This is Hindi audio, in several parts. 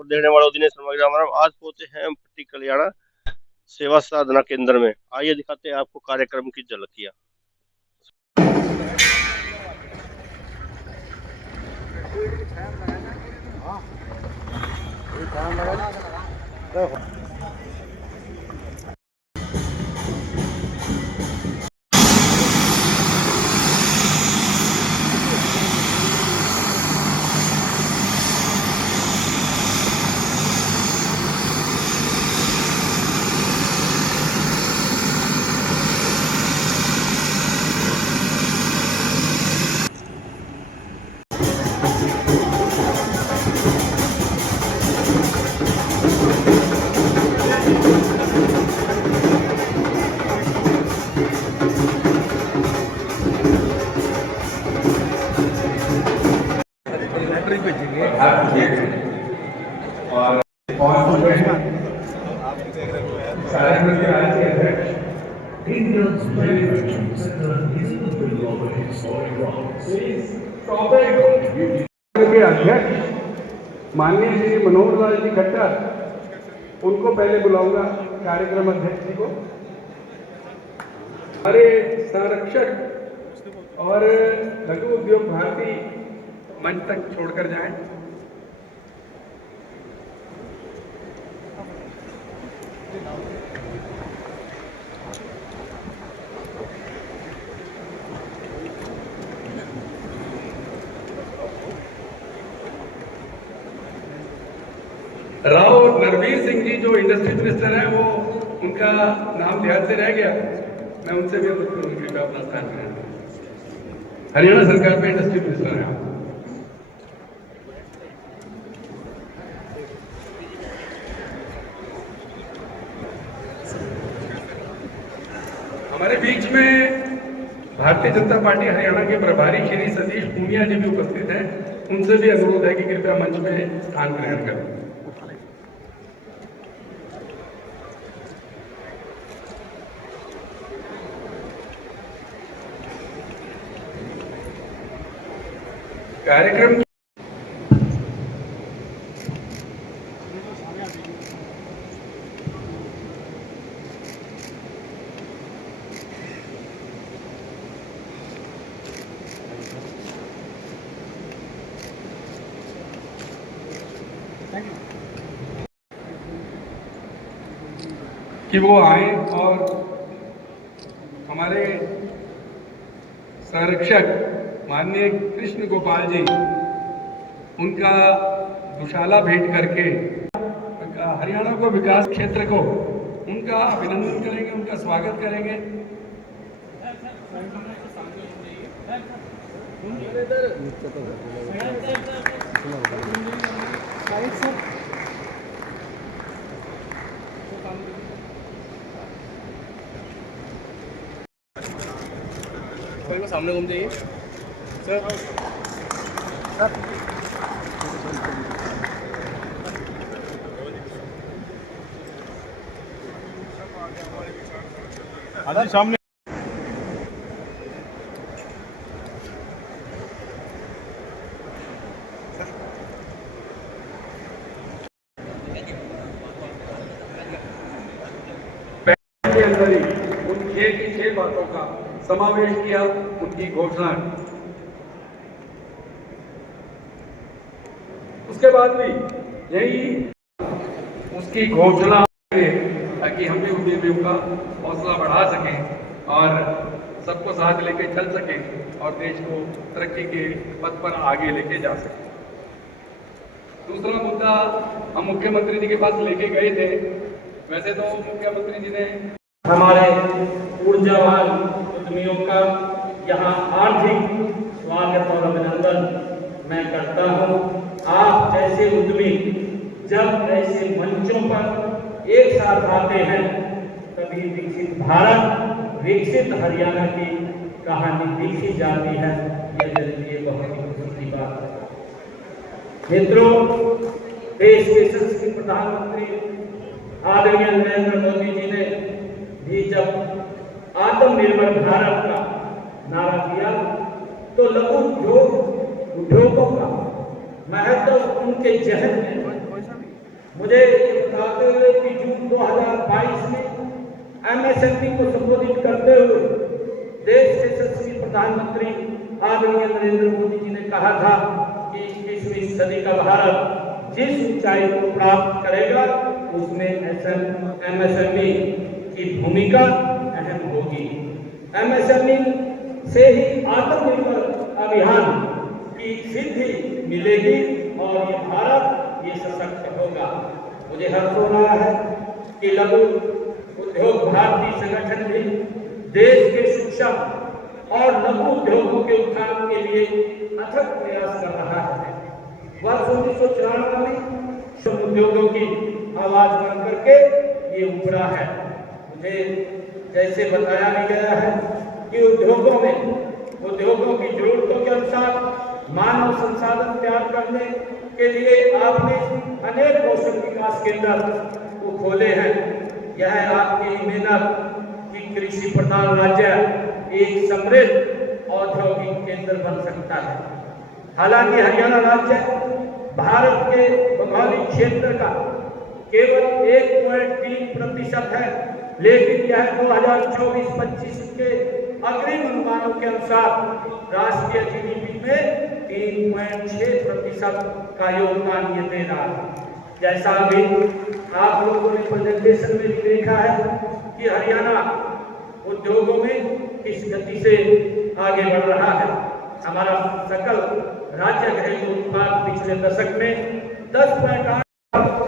देखने वालों दिनेश शर्मा हमारा आज पहुंचे हैं पट्टी कल्याणा सेवा साधना केंद्र में। आइए दिखाते हैं आपको कार्यक्रम की झलकियां। और के अध्यक्ष माननीय श्री मनोहर लाल जी खट्टर, उनको पहले बुलाऊंगा कार्यक्रम अध्यक्ष जी को। हमारे संरक्षक और लघु उद्योग भारती मंच तक छोड़कर जाएं। राव नरवीर सिंह जी जो इंडस्ट्री मिनिस्टर हैं, वो उनका नाम ध्यान से रह गया, मैं उनसे भी अनुरोध करूंगी कि अपना स्थान करें। हरियाणा सरकार में इंडस्ट्री मिनिस्टर हैं। हमारे बीच में भारतीय जनता पार्टी हरियाणा के प्रभारी श्री सतीश पूनिया जी भी उपस्थित हैं। उनसे भी अनुरोध है कि कृपया मंच में स्थान ग्रहण करें। कार्यक्रम कि वो आए और हमारे संरक्षक माननीय कृष्ण गोपाल जी, उनका दुशाला भेंट करके हरियाणा को विकास क्षेत्र को उनका अभिनंदन करेंगे, उनका स्वागत करेंगे। सामने घूम जाइए सर। आधा सामने के अंदर ही उन 6 की 6 बातों का समावेश किया, उनकी घोषणा। उसके बाद भी यही उसकी घोषणा ताकि हम भी उद्यमियों का हौसला बढ़ा सकें और सबको साथ लेके चल सकें और देश को तरक्की के पथ पर आगे लेके जा सकें। दूसरा मुद्दा हम मुख्यमंत्री जी के पास लेके गए थे। वैसे तो मुख्यमंत्री जी ने हमारे ऊर्जावान उद्यमियों का यहाँ आर्थिक स्वागत और अभिनंदन मैं करता हूँ। आप जैसे उद्यमी जब ऐसे मंचों पर एक साथ आते हैं, तभी विकसित भारत, विकसित हरियाणा की कहानी लिखी जाती है। ये मेरे लिए बहुत ही खुशी की बात है। मित्रों, देश के यशस्वी प्रधानमंत्री आदरणीय नरेंद्र मोदी जी ने भी जब आत्मनिर्भर भारत का नारा दिया, तो लघु उद्योगों का महत्व उनके जहन में मुझे ये बताते हुए कि जून 2022 में MSME को संबोधित करते हुए देश के यशस्वी प्रधानमंत्री आदरणीय नरेंद्र मोदी जी ने कहा था कि 21वीं सदी का भारत जिस ऊंचाई को प्राप्त करेगा उसमें MSME की भूमिका अहम होगी। MSME से ही आत्मनिर्भर अभियान की सिद्धि मिलेगी और ये भारत ये सशक्त होगा। मुझे हर्ष हो रहा है कि लघु उद्योग भारती संगठन भी देश के सूक्ष्म और लघु उद्योगों के उत्थान के लिए अथक प्रयास कर रहा है। वर्ष 1994 में उद्योगों की आवाज बन करके ये उभरा है। मुझे जैसे बताया भी गया है कि उद्योगों की जरूरतों के अनुसार मानव संसाधन तैयार करने के लिए आपने अनेक कौशल विकास केंद्र को खोले हैं। यह आपकी मेहनत की कृषि प्रधान राज्य एक समृद्ध औद्योगिक केंद्र बन सकता है। हालांकि हरियाणा राज्य भारत के भौगोलिक क्षेत्र का केवल 1.3% है, लेकिन यह 2024-25 के अग्रिम अनुमानों के अनुसार राष्ट्रीय GDP में 3.6% का योगदान ये दे रहा है। जैसा अभी आप लोगों ने प्रेजेंटेशन में भी देखा है कि हरियाणा उद्योगों में किस गति से आगे बढ़ रहा है। हमारा सकल राज्य घरेलू उत्पाद पिछले दशक में 10.8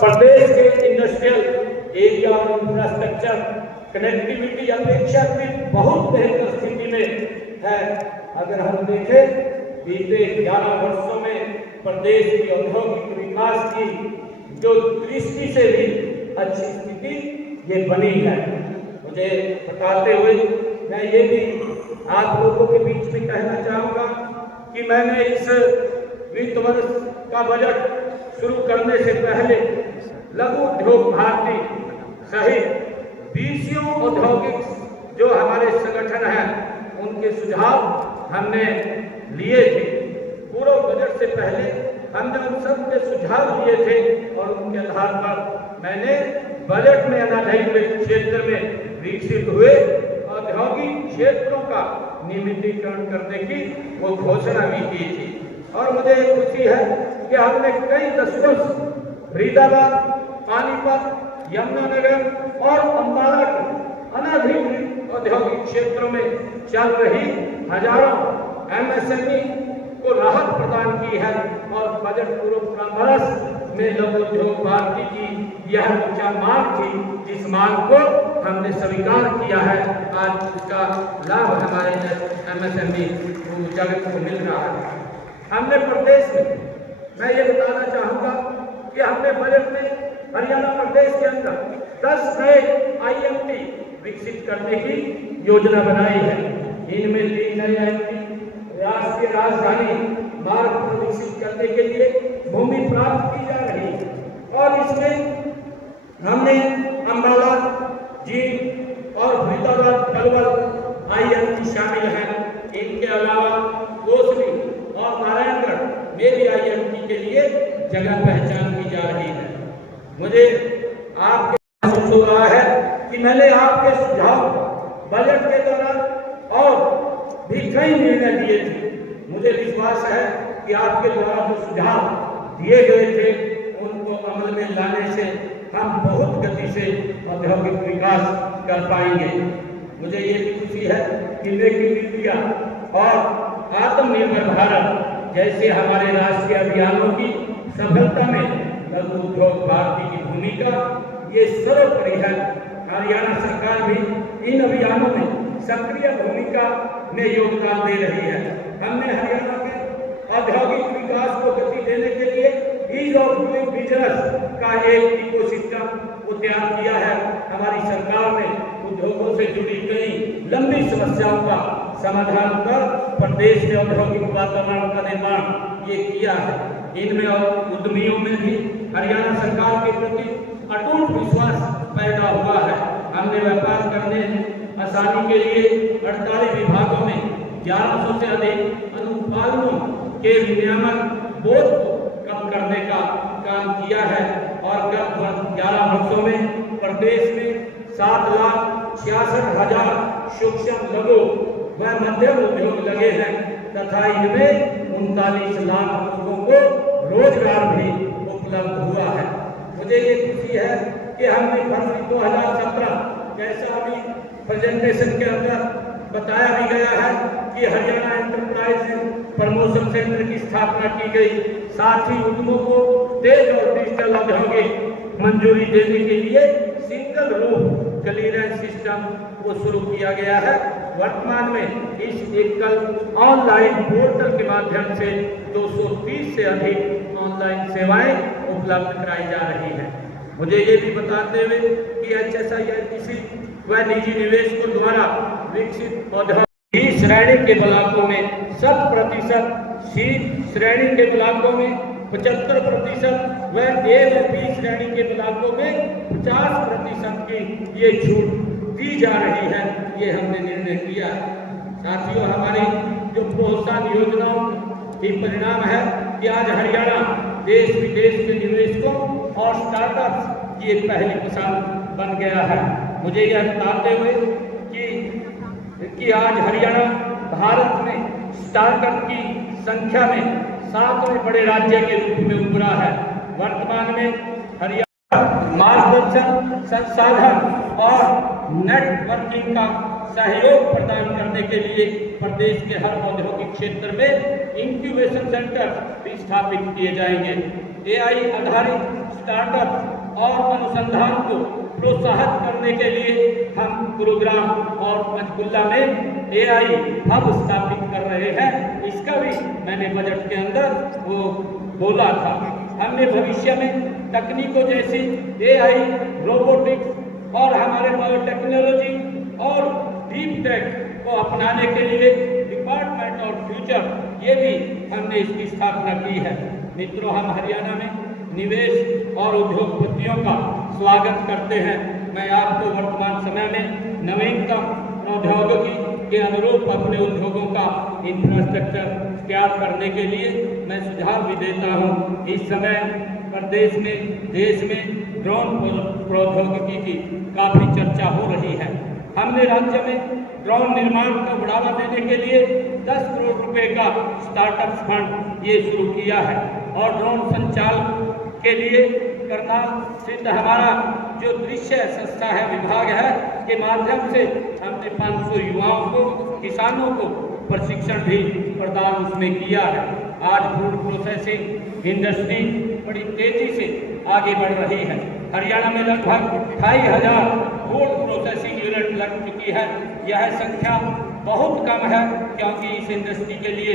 प्रदेश के इंडस्ट्रियल एरिया और इंफ्रास्ट्रक्चर कनेक्टिविटी अपेक्षाकृत बहुत बेहतर स्थिति में है। अगर हम देखें बीते 11 वर्षों में प्रदेश की औद्योगिक विकास की जो दृष्टि से भी अच्छी स्थिति ये बनी है। मुझे बताते हुए मैं ये भी आप लोगों के बीच में कहना चाहूँगा कि मैंने इस वित्त वर्ष का बजट शुरू करने से पहले लघु उद्योग भारती सहित 20 औद्योगिक जो हमारे संगठन हैं उनके सुझाव हमने लिए थे। पूर्व बजट से पहले हमने उन सब के सुझाव लिए थे और उनके आधार पर मैंने बजट में अनाधिकृत क्षेत्र में विकसित हुए औद्योगिक क्षेत्रों का नियमितीकरण करने की वो घोषणा भी की थी। और मुझे खुशी है कि हमने कई दशकों से फरीदाबाद, पानीपत, यमुनानगर और अम्बाला के अनाधिकृत औद्योगिक क्षेत्रों में चल रही हजारों MSME को राहत प्रदान की है और बजट पूर्व परामर्श में लघु उद्योग भारती की यह ऊंचा मांग थी, जिस मांग को हमने स्वीकार किया है। आज इसका लाभ हमारे MSME जगत को मिल रहा है। हमने प्रदेश में मैं ये बताना चाहूँगा कि हमने बजट में हरियाणा प्रदेश के अंदर 10 नए IMT विकसित करने की योजना बनाई है। इनमें 3 नए IMT राष्ट्रीय राजधानी मार्ग को विकसित करने के लिए भूमि प्राप्त की जा रही है और इसमें हमने अम्बाला, जींद और फरीदाबाद पलवल IMT शामिल हैं। इनके अलावा कोसली और नारायणगढ़ में भी IMT के लिए जगह पहचान की जा रही है। मुझे आपके महसूस हो रहा है कि मैंने आपके सुझाव बजट के दौरान और भी कई निर्णय लिए थे। मुझे विश्वास है कि आपके द्वारा जो सुझाव दिए गए थे उनको अमल में लाने से हम बहुत गति से औद्योगिक विकास कर पाएंगे। मुझे ये भी खुशी है कि मेक इन इंडिया और आत्मनिर्भर भारत जैसे हमारे राष्ट्रीय अभियानों की सफलता में लघु उद्योग भारती की भूमिका ये सर्वोपरि है। हरियाणा सरकार भी इन अभियानों में सक्रिय भूमिका में योगदान दे रही है। हमने हरियाणा के औद्योगिक विकास को गति देने के लिए ईज ऑफ डूइंग बिजनेस का एक इकोसिस्टम को तैयार किया है। हमारी सरकार ने उद्योगों से जुड़ी कई लंबी समस्याओं का समाधान कर प्रदेश में औद्योगिक वातावरण का निर्माण ये किया है। इनमें और उद्यमियों में भी हरियाणा सरकार के प्रति अटूट विश्वास पैदा हुआ है। हमने व्यापार करने आसानी के लिए 48 विभागों में 1100 से अधिक अनुपालनों के विनियामक बोर्ड को कम करने का काम किया है और गत 11 वर्षों में प्रदेश में 7,66,000 सूक्ष्म लघु व मध्यम उद्योग लगे हैं तथा इनमें 39 लाख लोगों को रोजगार भी उपलब्ध हुआ है। मुझे ये खुशी है कि हमने फरवरी 2017 जैसा अभी प्रेजेंटेशन के अंदर बताया भी गया है कि हरियाणा एंटरप्राइज प्रमोशन सेंटर की स्थापना की गई। साथ ही उद्यमों को तेज और डिजिटल औद्योगिक मंजूरी देने के लिए सिंगल रूफ क्लियरेंस सिस्टम को शुरू किया गया है। वर्तमान में इस एकल ऑनलाइन पोर्टल के माध्यम से 230 से अधिक ऑनलाइन सेवाएं उपलब्ध कराई जा रही हैं। मुझे ये भी बताते हुए कि HSIITC व निजी निवेशकों द्वारा विकसित औद्योगिक श्रेणी के ब्लॉकों में 100%, सी श्रेणी के ब्लॉकों में 75% व ए व बी श्रेणी के ब्लॉकों में 50% की ये छूट दी जा रही है। ये हमने निर्णय किया है। साथियों, हमारी जो प्रोत्साहन योजनाओं की परिणाम है कि आज हरियाणा देश विदेश के निवेशकों और स्टार्टअप्स की एक पहली पसंद बन गया है। मुझे यह बताते हुए कि आज हरियाणा भारत में स्टार्टअप की संख्या में 7वें बड़े राज्य के रूप में उभरा है। वर्तमान में हरियाणा मार्गदर्शन, संसाधन और नेटवर्किंग का सहयोग प्रदान करने के लिए प्रदेश के हर औद्योगिक क्षेत्र में इंक्यूबेशन सेंटर भी स्थापित किए जाएंगे। AI आधारित स्टार्टअप और अनुसंधान को प्रोत्साहित करने के लिए हम गुरुग्राम और पंचकुला में AI हब स्थापित कर रहे हैं। इसका भी मैंने बजट के अंदर वो बोला था। हमने भविष्य में तकनीकों जैसी AI, रोबोटिक्स और हमारे बायोटेक्नोलॉजी और डीप टेक को अपनाने के लिए डिपार्टमेंट और फ्यूचर ये भी हमने इसकी स्थापना की है। मित्रों, हम हरियाणा में निवेश और उद्योगपतियों का स्वागत करते हैं। मैं आपको वर्तमान समय में नवीनतम प्रौद्योगिकी के अनुरूप अपने उद्योगों का इंफ्रास्ट्रक्चर तैयार करने के लिए मैं सुझाव भी देता हूँ। इस समय प्रदेश में, देश में ड्रोन प्रौद्योगिकी की काफ़ी चर्चा हो रही है। हमने राज्य में ड्रोन निर्माण को बढ़ावा देने के लिए 10 करोड़ रुपए का स्टार्टअप फंड ये शुरू किया है और ड्रोन संचालन के लिए करनाल स्थित हमारा जो दृश्य संस्था है, विभाग है, के माध्यम से हमने 500 युवाओं को, किसानों को प्रशिक्षण भी प्रदान उसमें किया है। आज फूड प्रोसेसिंग इंडस्ट्री बड़ी तेजी से आगे बढ़ रही है। हरियाणा में लगभग 2,500 फूड प्रोसेसिंग यूनिट लग चुकी है। यह संख्या बहुत कम है क्योंकि इस इंडस्ट्री के लिए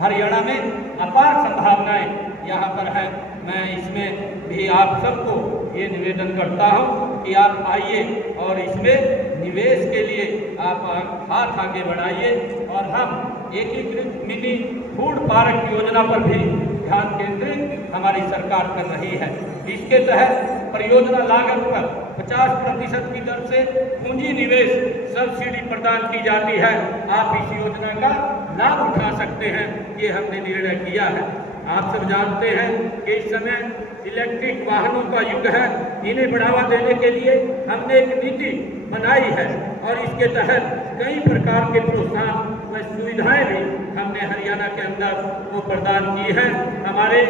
हरियाणा में अपार संभावनाएं यहाँ पर है। मैं इसमें भी आप सबको ये निवेदन करता हूँ कि आप आइए और इसमें निवेश के लिए आप हाथ आगे बढ़ाइए और हम एकीकृत मिनी फूड पार्क योजना पर भी ध्यान केंद्रित हमारी सरकार कर रही है। इसके तहत परियोजना लागत पर 50% की दर से पूंजी निवेश सब्सिडी प्रदान की जाती है। आप इस योजना का लाभ उठा सकते हैं, ये हमने निर्णय किया है। आप सब जानते हैं कि इस समय इलेक्ट्रिक वाहनों का युग है। इन्हें बढ़ावा देने के लिए हमने एक नीति बनाई है और इसके तहत कई प्रकार के प्रोत्साहन व सुविधाएं भी हमने हरियाणा के अंदर वो प्रदान की है। हमारे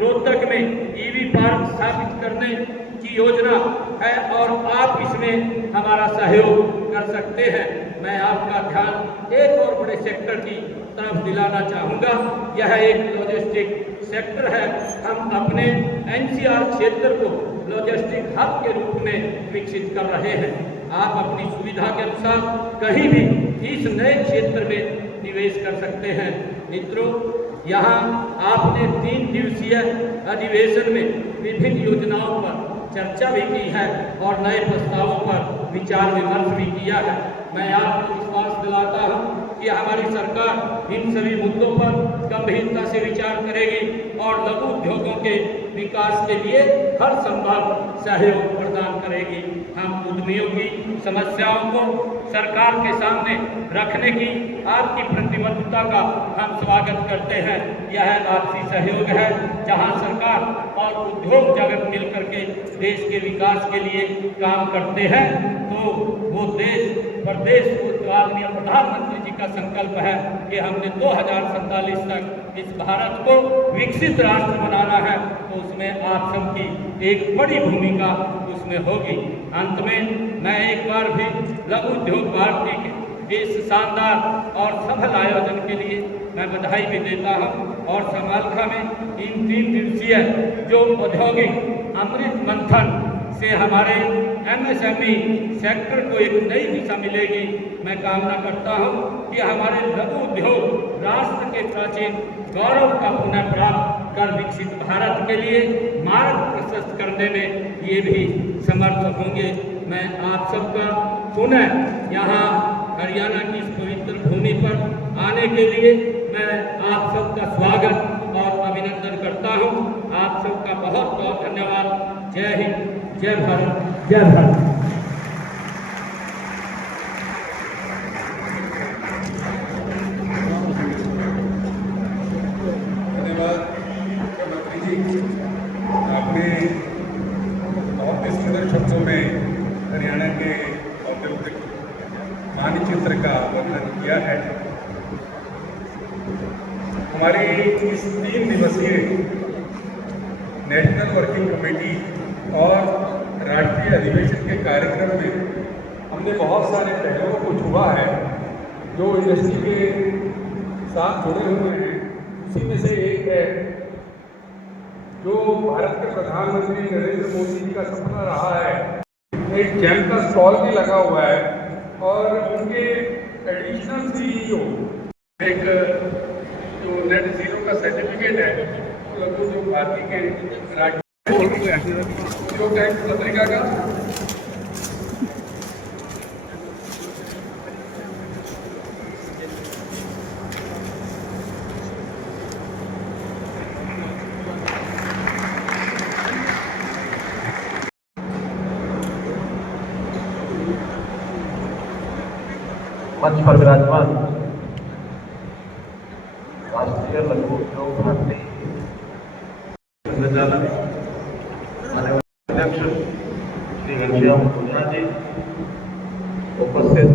रोहतक में EV पार्क स्थापित करने की योजना है और आप इसमें हमारा सहयोग कर सकते हैं। मैं आपका ध्यान एक और बड़े सेक्टर की तरफ दिलाना चाहूँगा। यह एक लॉजिस्टिक सेक्टर है। हम अपने NCR क्षेत्र को लॉजिस्टिक हब के रूप में विकसित कर रहे हैं। आप अपनी सुविधा के अनुसार कहीं भी इस नए क्षेत्र में निवेश कर सकते हैं। मित्रों, यहाँ आपने 3 दिवसीय अधिवेशन में विभिन्न योजनाओं पर चर्चा भी की है और नए प्रस्तावों पर विचार विमर्श भी किया है। मैं आपको विश्वास दिलाता हूँ कि हमारी सरकार इन सभी मुद्दों पर गंभीरता से विचार करेगी और लघु उद्योगों के विकास के लिए हर संभव सहयोग प्रदान करेगी। हम उद्यमियों की समस्याओं को सरकार के सामने रखने की आपकी प्रतिबद्धता का हम स्वागत करते हैं। यह आपसी सहयोग है, जहां सरकार और उद्योग जगत मिलकर के देश के विकास के लिए काम करते हैं, तो वो देश प्रदेश आदरणीय प्रधानमंत्री जी का संकल्प है कि हमने 2047 तक इस भारत को विकसित राष्ट्र बनाना है, तो उसमें आप सबकी एक बड़ी भूमिका उसमें होगी। अंत में मैं एक बार भी लघु उद्योग भारती के इस शानदार और सफल आयोजन के लिए मैं बधाई भी देता हूं, और समालखा में इन 3 दिवसीय जो औद्योगिक अमृत मंथन से हमारे MSME सेक्टर को एक नई दिशा मिलेगी। मैं कामना करता हूं कि हमारे लघु उद्योग राष्ट्र के प्राचीन गौरव का पुनः प्राप्त कर विकसित भारत के लिए मार्ग प्रशस्त करने में ये भी समर्थ होंगे। मैं आप सबका पुनः यहाँ हरियाणा की इस पवित्र भूमि पर आने के लिए मैं आप सबका स्वागत और अभिनंदन करता हूँ। आप सबका बहुत बहुत धन्यवाद। जय हिंद, जय भारत, जय भारत। धन्यवाद मुख्यमंत्री जी, आपने बहुत ही सुंदर शब्दों में हरियाणा के औद्योगिक मानचित्र का वर्णन किया है। हमारी इस 3 दिवसीय नेशनल वर्किंग कमेटी और राष्ट्रीय अधिवेशन के कार्यक्रम में हमने बहुत सारे पहलुओं को छुआ है जो इंडस्ट्री के साथ जुड़े हुए हैं। उसी में से एक है जो भारत के प्रधानमंत्री नरेंद्र मोदी जी का सपना रहा है। एक जैम का स्टॉल भी लगा हुआ है और उनके एडिशनल CEO एक जो नेट जीरो का सर्टिफिकेट है वो लघु उद्योग भारती के राष्ट्रीय पत्रिका का मंच पर विराजमान राष्ट्रीय लघु उद्योग भारती संचालक अध्यक्ष श्री घनश्याम सिन्हा जी उपस्थित